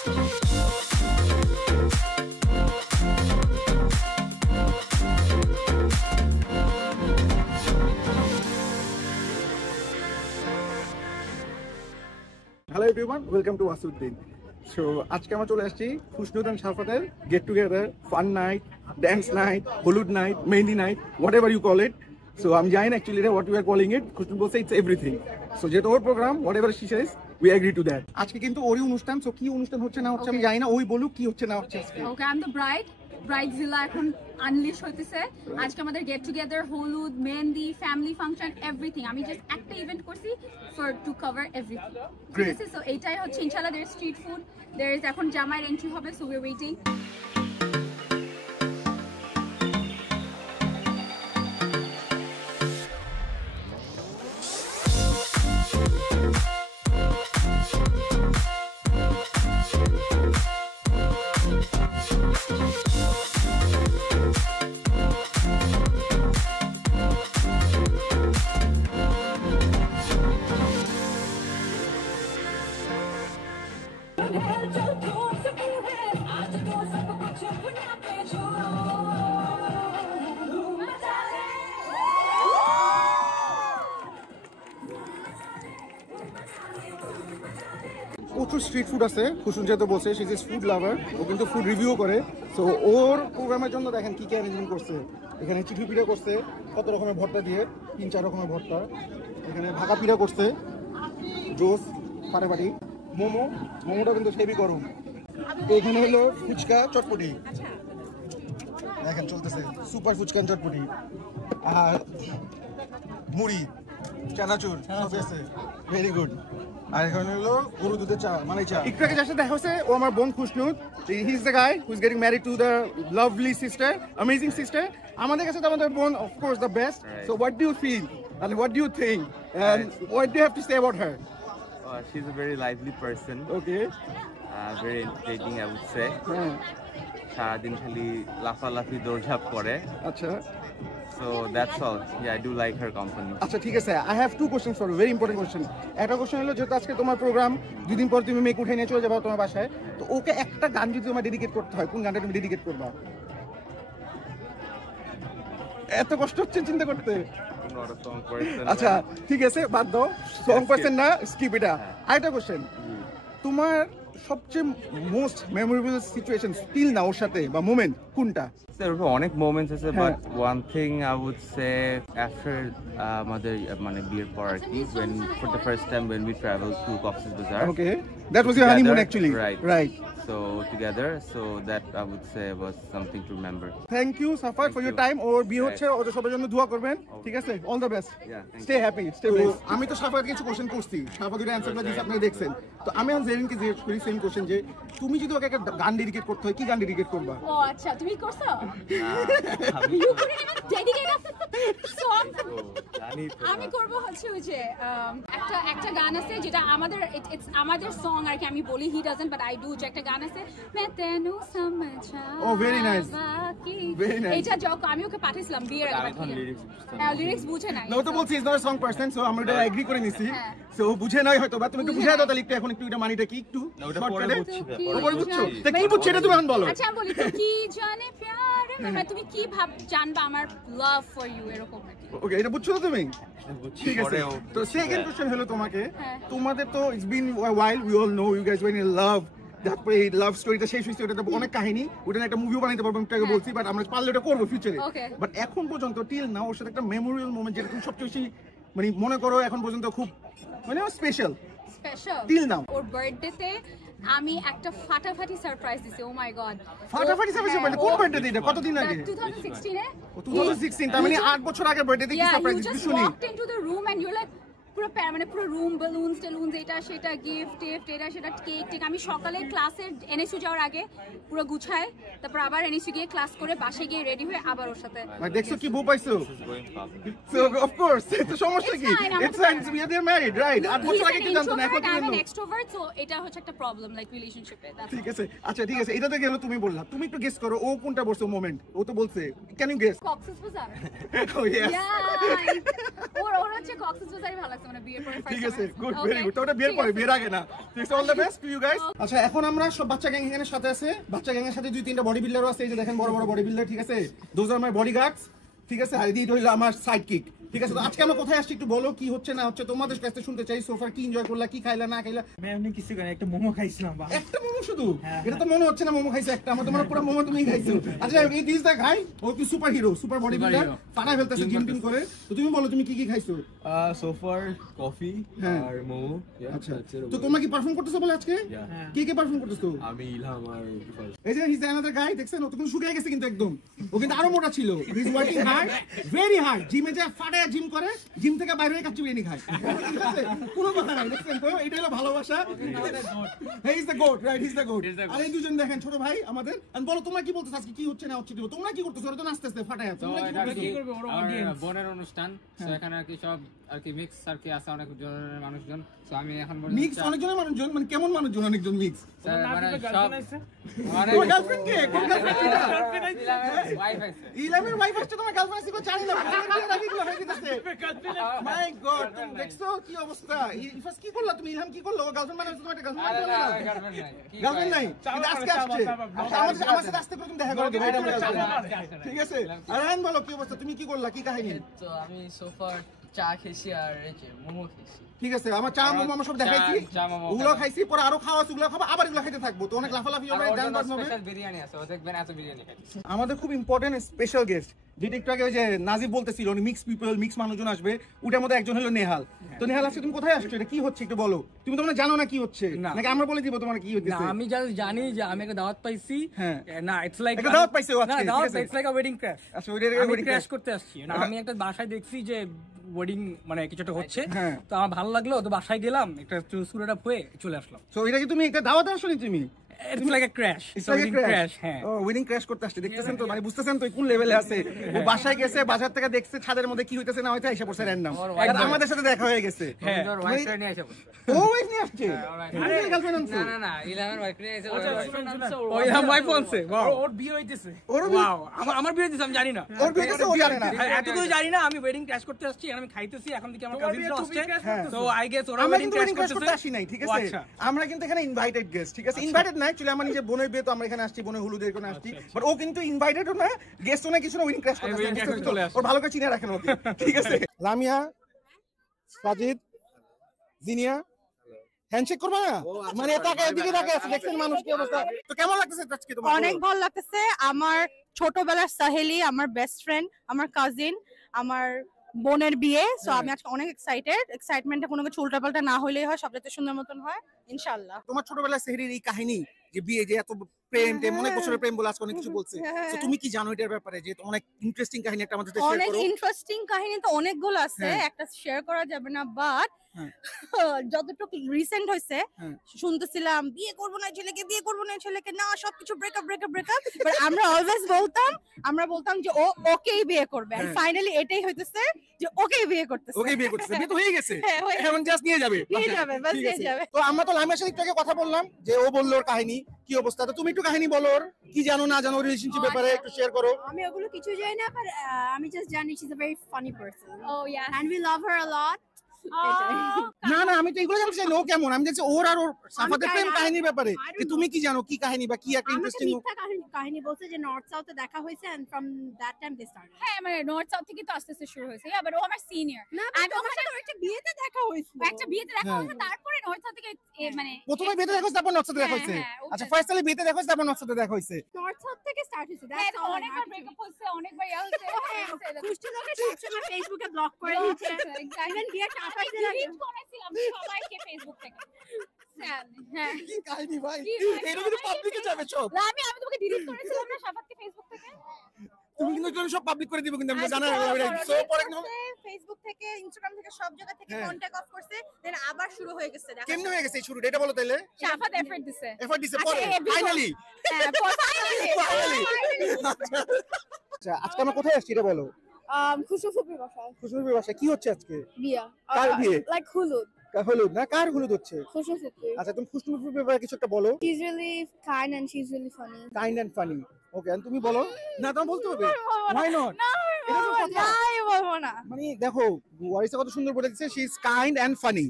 Hello everyone, welcome to Wasuddin. So, আজকে আমরা চলে আসছি খুশনুদ এন্ড শাফাতের get together, fun night, dance night, holud night, mehendi night, whatever you call it. So, I'm Jain actually what we are calling it. খুশনুদ বলছে it's everything. So, যেটা ওর program, whatever she says, we agree to that. আজকে কিন্তু ওরই অনুষ্ঠান, so কি অনুষ্ঠান হচ্ছে না হচ্ছে আমি জানি না, ওই বলুক কি হচ্ছে না হচ্ছে আজকে। Okay, I'm the bride. Bridezilla এখন আনলিশ হইতেছে আজকে আমাদের গেট টুগেদার হলুদ মেহেন্দি ফ্যামিলি ফাংশন এভরিথিং আমি জাস্ট একটা ইভেন্ট করছি ফর টু কভার এভরিথিং ঠিক আছে সো এইটাই হচ্ছে ইনশাআল্লাহ there street food there is এখন জামাইয়ের এন্ট্রি হবে সো উই আর ওয়েটিং প্রচুর স্ট্রিট ফুড আছে খুশনুদ যেহেতু বলছে সে ইজ ফুড লাভার ও কিন্তু ফুড রিভিউ করে সো ওর প্রোগ্রামের জন্য দেখেন কি কি অ্যারেঞ্জমেন্ট করছে এখানে চিঠি পিঠা করছে কত রকমের ভর্তা দিয়ে 3-4 রকমের ভর্তা এখানে ভাকা পিঠা করছে জোস পাটাপাটি মোমোটা কিন্তু হেভি গরম এখানে হলো ফুচকা চটপটি দেখেন চলতেছে সুপার ফুচকা চটপটি আর মুড়ি চানাচুর সব আছে ভেরি গুড আর এখানে হলো গরু দুধের চা মানে চা একটু আগে যার সাথে দেখা হচ্ছে ও আমার বোন Khushnud he is the guy who is getting married to the lovely sister amazing sister আমাদের কাছে তো আমাদের বোন of course the best so what do you feel and what do you think and what do you have to say about her she's a very lively person okay very entertaining I would say সারাদিন খালি লাফালাফি দৌড়ঝাঁপ করে আচ্ছা so that's all yeah I do like her company আচ্ছা ঠিক আছে I have two questions for you very important question একটা কোশ্চেন হলো যেটা আজকে তোমার প্রোগ্রাম দুই দিন পর তুমি মেক উঠে নিয়ে চলে যাবে তোমার বাসায় তো ওকে একটা গান যদি তোমার ডেডিকেট করতে হয় কোন গানটা তুমি ডেডিকেট করবা এত কষ্ট হচ্ছে চিন্তা করতে আচ্ছা ঠিক আছে বাদ দাও সং পারসন না স্কিপ এটা আরেকটা কোশ্চেন তোমার সবচেয়ে মোস্ট মেমোরেবল সিচুয়েশন স্টিল না ওর সাথে বা মোমেন্ট কোনটা অনেক মোমেন্টস আছে but one thing I would say after আমাদের মানে বিয়ের পর আর কি when for the first time when we traveled to Cox's Bazar okay that was your honeymoon actually right so together so that I would say was something to remember thank you Safar for your time or বিয়ে হচ্ছে ওদের সবার জন্য দোয়া করবেন ঠিক আছে all the best stay happy stay blessed আমি তো সাফার কিছু কোশ্চেন করছি সাফারের অ্যানসারটা দিতে আপনারা দেখছেন তো আমি এখন জেরিনকে জিজ্ঞেস করি সেম কোশ্চেন যে তুমি যদি ওকে একটা গান ডেডিকেট করতে হয় কি গান ডেডিকেট করবা ও আচ্ছা তুমি করছো you could even dedicate a song আমি করব হচ্ছে ওই যে একটা গান আছে যেটা ইটস আমাদের সং আর কি আমি বলি he doesn't but I do যে একটা গান আছে मैं तेनू समझा ও ভেরি নাইস এটা যখন আমি ওকে পাঠিয়েছিলাম বিয়ের আগে লিরিক্স বুঝে নাই নো তো বলছি is not a song person so আমরা এটা এগ্রি করে নিছি সো বুঝে নাই হয়তো বা তুমি একটু বুঝাই দাও তাহলে একটু এখন একটু এটা মানিটা কি একটু শর্টকাটে ওপরে বুঝছো তা কি বুঝছো এটা তুমি এখন বলো আচ্ছা আমি বলি কি জানে প্যার মে তুমি কি ভাব জানবা আমার লাভ ফর ইউ এরকম ওকে এটা বুঝছো তো তুমি ঠিক আছে তো সেকেন্ড কোশ্চেন হলো তোমাকে তোমাদের তো it's been while we all know you guys when in love তারপরে এই লাভ স্টোরিটা শেষ হয়েছে ওটা অনেক কাহিনী ওটা একটা মুভিও বানাইতে পারবো আমি বলছি বাট আমরা পারলে ওটা করবো ফিউচারে বাট এখন পর্যন্ত টিল না ওর সাথে একটা মেমোরিয়াল মোমেন্ট যেটা তুমি সবচেয়ে বেশি মানে মনে করো এখন পর্যন্ত খুব মানে স্পেশাল টিল নাও ওর বার্থডেতে আমি একটা ফাটাফাটি সারপ্রাইজ দিছি ও মাই গড ফাটাফাটি সারপ্রাইজ মানে কোন বার্থডে দিতে কতদিন আগে 2016 এ 2016 তার মানে 8 বছর আগে বার্থডেতে কি সারপ্রাইজ দিছি শুনি walked into the room and you're like পুরো মানে পুরো রুম বেলুনস টেলুনস এটা সেটা গিফট এটা সেটা কেক আমি সকালে ক্লাসে এনএসইউ যাওয়ার আগে পুরো গুছায় তারপর আবার এনএসইউ গিয়ে ক্লাস করে বাসে গিয়ে রেডি হয়ে আবার ওর সাথে মানে দেখছো কি বউ পাইছো সো অফ কোর্স তো সমস্যা কি it's science we are married right 8 বছর আগে কি জানতো না এখন কি জানো এক্সট্রোভার্ট সো এটা হচ্ছে একটা প্রবলেম লাইক রিলেশনশিপে ঠিক আছে আচ্ছা ঠিক আছে এটা তো গেল তুমি বললা তুমি একটু গেস করো ও কোনটা বলছো মোমেন্ট ও তো বলছে ক্যান ইউ গেস কক্সেস বাজার ও ইয়েস ওর হচ্ছে কক্সেস বাজারই ভালো লাগছে মানে বিয়ের পরে ঠিক আছে, গুড, ভেরি গুড। ওটা বিয়ের পরে, বিয়ের আগে না। ঠিক আছে, all the best to you guys. আচ্ছা, এখন আমরা সব বাচ্চা গ্যাং এখানে সাথে আছে। বাচ্চা গ্যাং এর সাথে 2-3টা বডি বিল্ডারও আছে। এই যে দেখেন বড় বড় বডি বিল্ডার, ঠিক আছে? দোজ আর মাই বডিগার্ডস, ঠিক আছে? আর এই হইলো আমার সাইড কিক, ঠিক আছে? তো আজকে আমরা কোথায় আসছি একটু বলো, কি হচ্ছে না হচ্ছে তোমাদের কাছ থেকে শুনতে চাই। সোফার কি এনজয় করলা, কি খাইলা না খাইলা? আমি এমনি কিছু করে একটা মোমো খাইছিলাম বা একটা মোমো শুধু? এটা তো মনে হচ্ছে না মোমো খাইছে একটা। আমার তোমার পুরো মোমো তুমি খাইছো। আচ্ছা, এই দিস দা গাই, ও কি super hero, super body builder, ফাটা ফেলতেছে জিম টিম করে। তো তুমি বলো তুমি কি কি খাইছো? সোফার কফি হ্যাঁ। আর মোমো। আচ্ছা, তো তোমরা কি পারফর্ম করতেছো বলে আজকে? কে কে পারফর্ম করতেছো? আমি ইলহাম আর ইরফান। এই যে হিজ অ্যানাদার গাই, দেখছেন? ও তো কিন্তু শুকিয়ে গেছে কিন্তু একদম। ও কিন্তু আরো মোটা ছিল। He is working hard, very hard. জিমে যা ফাটায় জিম করে, জিম থেকে বাইরে হয়ে কাচ্চি বিরিয়ানি খায়। ঠিক আছে, কোনো কথা নাই। দেখছেন তো, এটা হলো ভালোবাসা। He is the GOAT, right? He is the GOAT. আর এই দুজন দেখেন ছোট ভাই আমাদের। আর বলো তোমরা কি বলতেছো আজকে, কি হচ্ছে না হচ্ছে? তোমরা কি করতেছো? ওরা তো নাচতেছে ফাটায়। তোমরা কি করতেছো? বোনের অনুষ্ঠান, তো এখানে আর কি সব আর কি মিক্স আর কি আছে অনেক ধরনের মানুষজন। তো আমি এখন মিক্স অনেকজনের মানুষজন, মানে কেমন মানুষজন অনেকজন মিক্স? মানে সব মানে তোমার গার্লফ্রেন্ড কে? কোন গার্লফ্রেন্ড এটা? ওয়াইফ আছে। ইলামের ওয়াইফ আসছে, তোমার গার্লফ্রেন্ড আসছে, জানি না। মাই গড, তুমি দেখছো কি অবস্থা? ইফাস কি করলা তুমি? ইলহাম কি করলো? গার্লফ্রেন্ড মানে তোমার একটা গার্লফ্রেন্ড আরে না? না, গার্লফ্রেন্ড নাই। কি গার্লফ্রেন্ড নাই, কিন্তু আজকে আসছে। আমার সাথে আসতে প্রথম দেখা করে দেবে, এটা আমার গার্লফ্রেন্ড। ঠিক আছে, আর আয়ন বলো কি অবস্থা? তুমি কি করলা, কি কাহিনী? তো আমি সোফার চা খেয়েছি আর এই যে মোমো খেয়েছি। ঠিক আছে, আমার চা মোমো আমরা সব দেখাইছি, চা, মোমো ওগুলো খাইছি, পরে আরো খাওয়া আছে, ওগুলো খাবো, আবার এগুলো খাইতে থাকবো। তো অনেক লাফালাফি হবে, ডান্স বাজনা হবে। স্পেশাল বিরিয়ানি আছে, ও দেখবেন এত বিরিয়ানি খাইছে। আমাদের খুব ইম্পর্টেন্ট স্পেশাল গেস্ট, যেটা একটু আগে ওই যে নাজিব বলতেছিল, উনি মিক্স পিপল, মিক্স মানুষজন আসবে। ওটার মধ্যে একজন হলো নেহাল। তো নেহাল, আজকে তুমি কোথায় আসছো? এটা কি হচ্ছে একটু বলো। তুমি তো মানে জানো না কি হচ্ছে, নাকি আমরা বলে দিব তোমার কি হচ্ছে? না, আমি জাস্ট জানি যে আমি একটা দাওয়াত পাইছি। হ্যাঁ। না, ইটস লাইক একটা দাওয়াত পাইছো আজকে, না, ঠিক দাওয়াত আছে। It's like a wedding crash. আচ্ছা, ওইটার আমি wedding ক্র্যাশ crash। করতে আসছি না, আমি একটা বাসায় দেখছি যে ওয়েডিং মানে কিছু একটা হচ্ছে। হ্যাঁ। তো আমার ভালো লাগলো, তো বাসায় গেলাম, একটা সুরাটা হয়ে চলে আসলাম। তো এটা কি তুমি একটা দাওয়াতে আসোনি তুমি? It's like a crash, It's like a wedding crash. হ্যাঁ, ও ওয়েডিং ক্র্যাশ করতে আসছে, দেখতেছেন তো, মানে বুঝতেছেন তো কোন লেভেলে আছে। ও বাসায় গেছে, বাজার থেকে দেখছে ছাদের মধ্যে কি হইতেছে না হইতে, এসে পড়ছে র‍্যান্ডম। আর আমাদের সাথে দেখা হয়ে গেছে। হ্যাঁ। ওর ওয়াইফ নিয়ে এসে বসে। ও ওয়াইফ নিয়ে আসছে? আরে গার্লফ্রেন্ড আনছো? না না, ইলামের ওয়াইফ নিয়ে এসে ওই আমার ফোনছে। ওর বিয়ে হইতেছে। ওর বিয়ে? ওয়াও, আমার বিয়ে হইতেছে আমি জানি না। ওর বিয়ে হইতেছে, ও জানে না। এতটুকু জানি না, আমি ওয়েডিং ক্র্যাশ করতে আসছি, আর আমি খাইতেছি, এখন থেকে আমার কাজিনরা আসছে। তো আই গেস ওরা আমরা ওয়েডিং কিন্তু ক্র্যাশ wedding crash করতে করতেছে। আসি নাই, ঠিক ও, আছে? আচ্ছা। আমরা কিন্তু এখানে ইনভাইটেড গেস্ট, ঠিক আছে? ইনভাইটেড না, অ্যাকচুয়ালি আমার নিজের বোনের বিয়ে, তো আমরা এখানে আসছি, বোনের হলুদের এখানে আসছি। বাট ও কিন্তু ইনভাইটেডও না, গেস্টও না, কিছু না, উইডিং ক্র্যাশ করতে wedding crash আসছে। চলে আসছে। ওর ভালো করে চিনে রাখেন ওকে, ঠিক আছে? লামিয়া, সাজিদ, জিনিয়া, হ্যান্ডশেক করবা না? মানে তাকে এদিকে তাকে আছে, দেখছেন মানুষ কি অবস্থা। তো কেমন লাগতেছে আজকে তোমার? অনেক ভালো লাগতেছে। আমার ছোটবেলার সাহেলি, আমার বেস্ট ফ্রেন্ড, আমার কাজিন, আমার বোনের বিয়ে। সো আমি আজকে অনেক এক্সাইটমেন্টে কোনো কিছু উল্টাপাল্টা না হইলেই হয়, সব যাতে সুন্দর মতন হয় ইনশাআল্লাহ। তোমার ছোটবেলায় সেহরির এই কাহিনী, যে বিয়ে, যে এত প্রেম টেম, অনেক বছরের প্রেম বলে আজকে অনেক কিছু বলছে। তো তুমি কি জানো এটার ব্যাপারে, যে অনেক ইন্টারেস্টিং কাহিনী একটা আমাদের সাথে শেয়ার অনেক করো? ইন্টারেস্টিং কাহিনী তো অনেকগুলো আছে, হ্যাঁ। একটা শেয়ার করা যাবে না, বাট হ্যাঁ। যতটুকু রিসেন্ট হয়েছে হ্যাঁ। শুনতেছিলাম বিয়ে করবো না ছেলেকে, বিয়ে করবো না ছেলেকে, না সবকিছু ব্রেকআপ ব্রেকআপ ব্রেকআপ। বাট আমরা অলওয়েজ বলতাম যে ও ওকেই বিয়ে করবে, আর হ্যাঁ। ফাইনালি এটাই হইতেছে যে ওকেই বিয়ে করতেছে। ওকে বিয়ে করতেছে, বিয়ে তো হয়ে গেছে, হ্যাঁ, হয়ে এখন জাস্ট নিয়ে যাবে, নিয়ে যাবে, বাস ঠিক নিয়ে আছে। যাবে। তো আমরা তো লামিয়ার সাথে একটু আগে কথা বললাম, যে ও বললো ওর কাহিনী, কি অবস্থা। তো তুমি একটু কাহিনী বলো, ওর কি জানো না জানো রিলেশনশিপ ব্যাপারে একটু শেয়ার করো। আমি ওগুলো কিছু জানি না, বাট আমি জাস্ট জানি she is a very funny person Oh yeah. And we love her a lot. না না, আমি তো এগুলো জানতে চাই না, ও কেমন। আমি দেখছি ওর আর ওর সাফাতের প্রেম কাহিনীর ব্যাপারে, I don't যে তুমি কি জানো, কি কাহিনী বা কি একটা আমাকে ইন্টারেস্টিং। মিথ্যা কাহিনী বলছে যে নর্থ সাউথে দেখা হয়েছে and from that time they started. হ্যাঁ, মানে নর্থ সাউথ থেকে তো আস্তে আস্তে শুরু হয়েছে। বাট ও আমার সিনিয়র। না, আমি ওখানে তো একটা বিয়েতে দেখা হয়েছে। একটা বিয়েতে দেখা হ্যাঁ। হয়েছে, তারপরে নর্থ সাউথ থেকে মানে প্রথমে বিয়েতে দেখো, তারপর নর্থ সাথে দেখা হ্যাঁ, হয়েছে। হ্যাঁ, ওটা- আচ্ছা, ফার্স্ট সালে বিয়েতে দেখো, তারপর নর্থ সাথে দেখা হয়েছে। নর্থ সাউথ থেকে স্টার্ট হয়েছে। হ্যাঁ, দ্যাটস অল। অনেকবার ব্রেকআপ হচ্ছে, অনেকবার ইয়া হচ্ছে। কুষ্টি লোকে সবসময় ফেসবুকে ব্লক করে দিচ্ছে। ইভেন বিয়ে টাকা দিতে লাগে। ডিলিট করেছিলাম সবাইকে ফেসবুক থেকে। হ্যাঁ, কি কাহিনী ভাই, কি ভাই, এটা কিন্তু সবাইকে পাবলিকে যাবে সব। না, আমি তোমাকে ডিলিট করেছিলাম না সাফাতকে ফেসবুক থেকে। তুমি কিন্তু এগুলো সব পাবলিক করে দিবে, কিন্তু আমরা জানা সো পরে কিন্তু ফেসবুক থেকে, ইনস্টাগ্রাম থেকে, সব জায়গা থেকে হ্যাঁ। কন্টাক্ট অফ করছে, দেন আবার শুরু হয়ে গেছে দেখা। কেমনে হয়ে গেছে এই শুরুটা, এটা বলো তাইলে। সাফাত এফর্ট দিছে। এফর্ট দিছে পরে everyone- ফাইনালি। হ্যাঁ, আচ্ছা, আজকে আমরা কোথায় আসছি এটা বলো। খুশু ফুপির বাসায় খুশবুর বাসা কি হচ্ছে আজকে? বিয়া। কার বিয়ে? লাইক হলুদ। হলুদ না, কার হলুদ হচ্ছে? খুশু ফুপি। আচ্ছা, তুমি খুশবুর ব্যাপারে কিছু একটা বলো। She is really kind and she is really funny. Kind and funny. Okay, তুমি বলো। না, তুমি বলতে হবে। Why not? এটা তো কথা। বলবো না। মানে দেখো ওয়ারিসা কত সুন্দর বলে দিচ্ছে, she is kind and funny,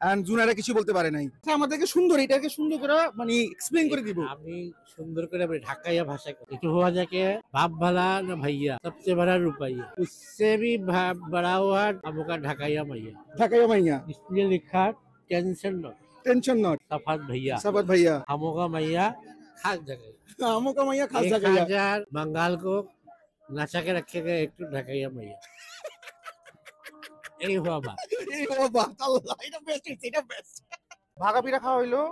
and Junara কিছু বলতে পারে নাই। আমাদেরকে সুন্দর এটাকে সুন্দর করে মানে এক্সপ্লেইন করে দিব। আমি সুন্দর করে ढाकाया भाषा को हुआ जाके बाप भला न भैया सबसे बड़ा रुपया, उससे भी बड़ा हुआ हमका ढाकाया मैया। ढाकाया मैया इसलिए लिखा टेंशन नॉट सफात भैया हमका मैया खास जगह, हमका मैया खास जगह। 1000 बंगाल को नचा के रखेगा एक तो ढाकाया मैया। এই বাবা আল্লাহ, এটা বেস্ট, এটা বেস্ট। ভাগা পিঠা খাওয়া হইলো,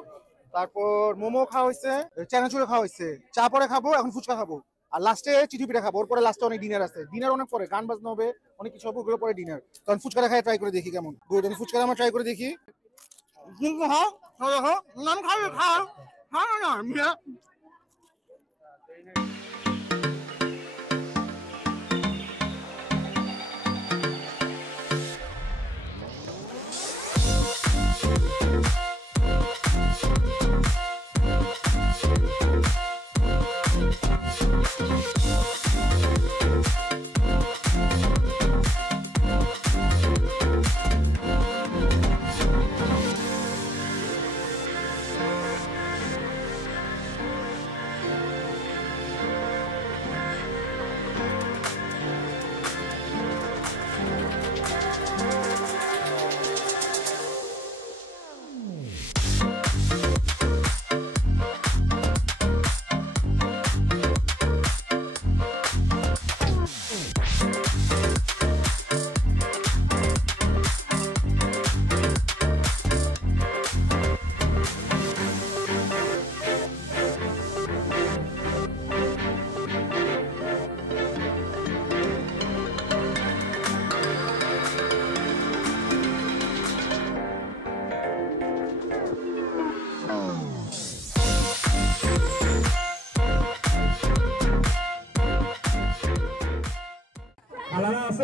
তারপর মোমো খাওয়া হয়েছে, চানাচুর খাওয়া হয়েছে, চা পরে খাবো, এখন ফুচকা খাবো, আর লাস্টে চিঠি পিঠা খাবো। ওর পরে লাস্টে অনেক ডিনার আছে, ডিনার অনেক পরে, গান বাজনা হবে, অনেক কিছু হবে, ওগুলো পরে ডিনার। তখন ফুচকা খাই ট্রাই করে দেখি কেমন। গুড, আমি ফুচকা আমার ট্রাই করে দেখি। হ্যাঁ হ্যাঁ নাম খাবে, খাও হ্যাঁ না মিয়া।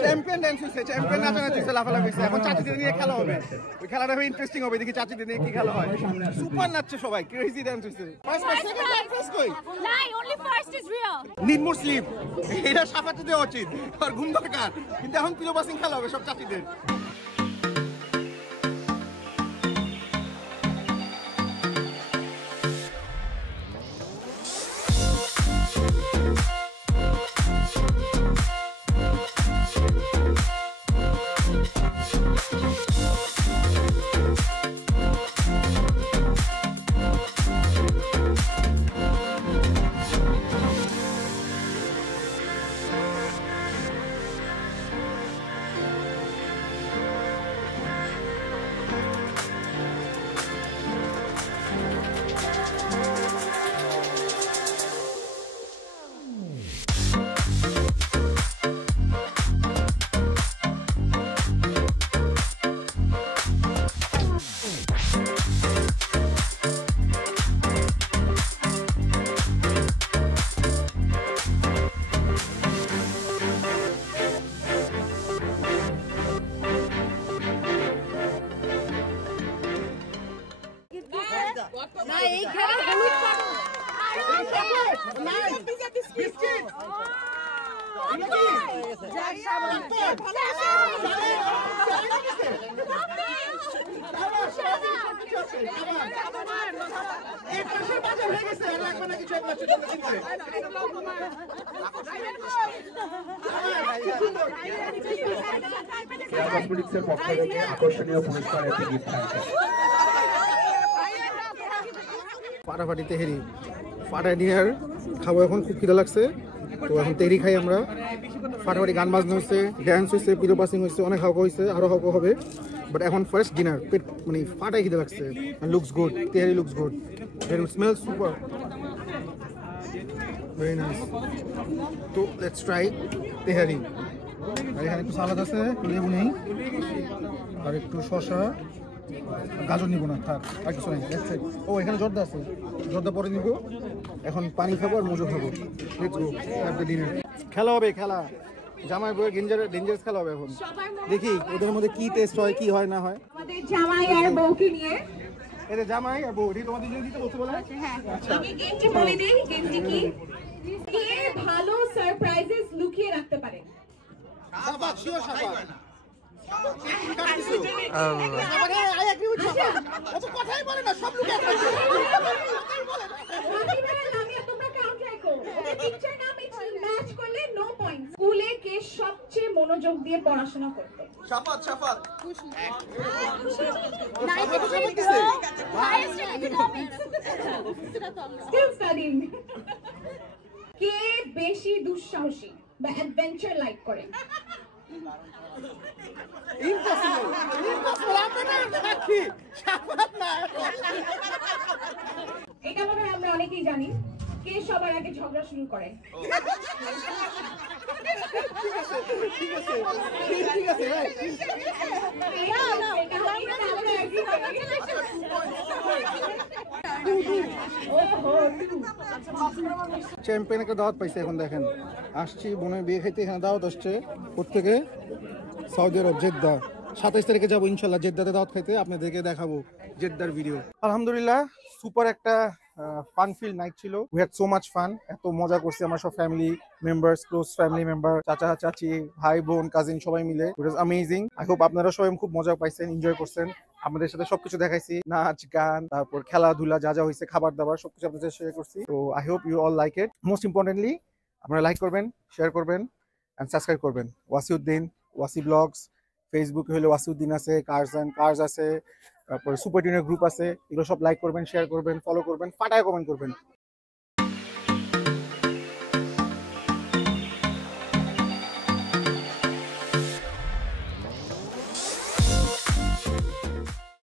চ্যাম্পিয়ন ডান্স হচ্ছে, চ্যাম্পিয়ন নাচানাচি হচ্ছে, লাফালাফি হচ্ছে। এখন চাচিদের নিয়ে খেলা হবে, ওই খেলাটা হবে ইন্টারেস্টিং হবে, দেখি চাচিদের নিয়ে কি খেলা হয়। সুপার নাচছে সবাই, ক্রেজি ডান্স হচ্ছে। ফার্স্ট সেকেন্ড থার্ড ফার্স্ট কই নাই, only first is real. Need more sleep, এটা সাফাতে দেওয়া উচিত, আর ঘুম দরকার। কিন্তু এখন পিলো পাসিং খেলা হবে সব চাচিদের। আকর্ষণীয় পুরস্কার একটি গিফট থাকবে। ফাটাফাটি তেহেরি, ফাটা ডিনার খাবো। এখন খুব খিদে লাগছে, তো এখন তেহেরি খাই আমরা। ফাটাফাটি গান বাজনা হচ্ছে, ড্যান্স হচ্ছে, পিলো পাসিং হচ্ছে, অনেক হাওয়া হয়েছে, আরো হাওয়া হবে। বাট এখন ফার্স্ট ডিনার, পেট মানে ফাটাই খিদে লাগছে। Looks good, Tehri looks good, smell super, very nice. তো লেটস ট্রাই তেহারি। আর এখানে একটু সালাদ আছে, লেবু নেই, আর একটু শসা, গাজর নিব না, থাক, আর কিছু নেই। ও এখানে জর্দা আছে, জর্দা পরে নিব। এখন পানি খাবো আর মজু খাবো। Let's go have the dinner. খেলা হবে, খেলা জামাই বউয়ের ডেঞ্জারাস খেলা হবে। এখন দেখি ওদের মধ্যে কি টেস্ট হয়, কি হয় না হয়। আমাদের জামাই আর বউকে নিয়ে, এটা জামাই আর বউ, তোমাদের জন্য দিতে বলতে বলে। আমি গেমটি বলে দিই, গেমটি কি? কে ভালো সারপ্রাইজেস লুকিয়ে রাখতে পারে? Shafat sure Shafat I agree with Shafat ও তো কথাই বলে না সব লোক একসাথে স্কুলে কে সবচেয়ে মনোযোগ দিয়ে পড়াশোনা করতো? শাফাত শাফাত Still studying. কে বেশি দুঃসাহসী বা অ্যাডভেঞ্চার লাইক করে? ইম্পসিবল আপনারা সাক্ষী শাফাত না এটা মনে হয় আমরা অনেকেই জানি। কে সবার আগে ঝগড়া শুরু করে? ঠিক আছে রাইট চ্যাম্পিয়ন একটা দাওয়াত পাইছে এখন দেখেন আসছি বোনের বিয়ে খেতে এখানে দাওয়াত আসছে প্রত্যেকে সৌদি আরব জেদ্দা 27 তারিখে যাবো ইনশাল্লাহ জেদ্দাতে দাওয়াত খাইতে আপনাদেরকে দেখাবো জেদ্দার ভিডিও আলহামদুলিল্লাহ সুপার একটা ফান ফিল নাইট ছিল we had so much fun এত মজা করছি আমার সব family members close family member চাচা চাচি ভাই বোন কাজিন সবাই মিলে ইট ওয়াজ অ্যামেজিং আই হোপ আপনারা সবাই খুব মজা পাইছেন এনজয় করছেন আমাদের সাথে সবকিছু দেখাইছি নাচ গান তারপর খেলাধুলা যা যা হয়েছে খাবার দাবার সবকিছু আপনাদের শেয়ার করছি তো I hope you all like it most importantly আপনারা লাইক করবেন শেয়ার করবেন এন্ড সাবস্ক্রাইব করবেন ওয়াসিউদ্দিন ওয়াসি ব্লগস ফেসবুকে হলে ওয়াসিউদ্দিন আছে কার্স আছে তারপরে সুপার টিউনের গ্রুপ আছে এগুলো সব লাইক করবেন শেয়ার করবেন ফলো করবেন ফাটায় কমেন্ট করবেন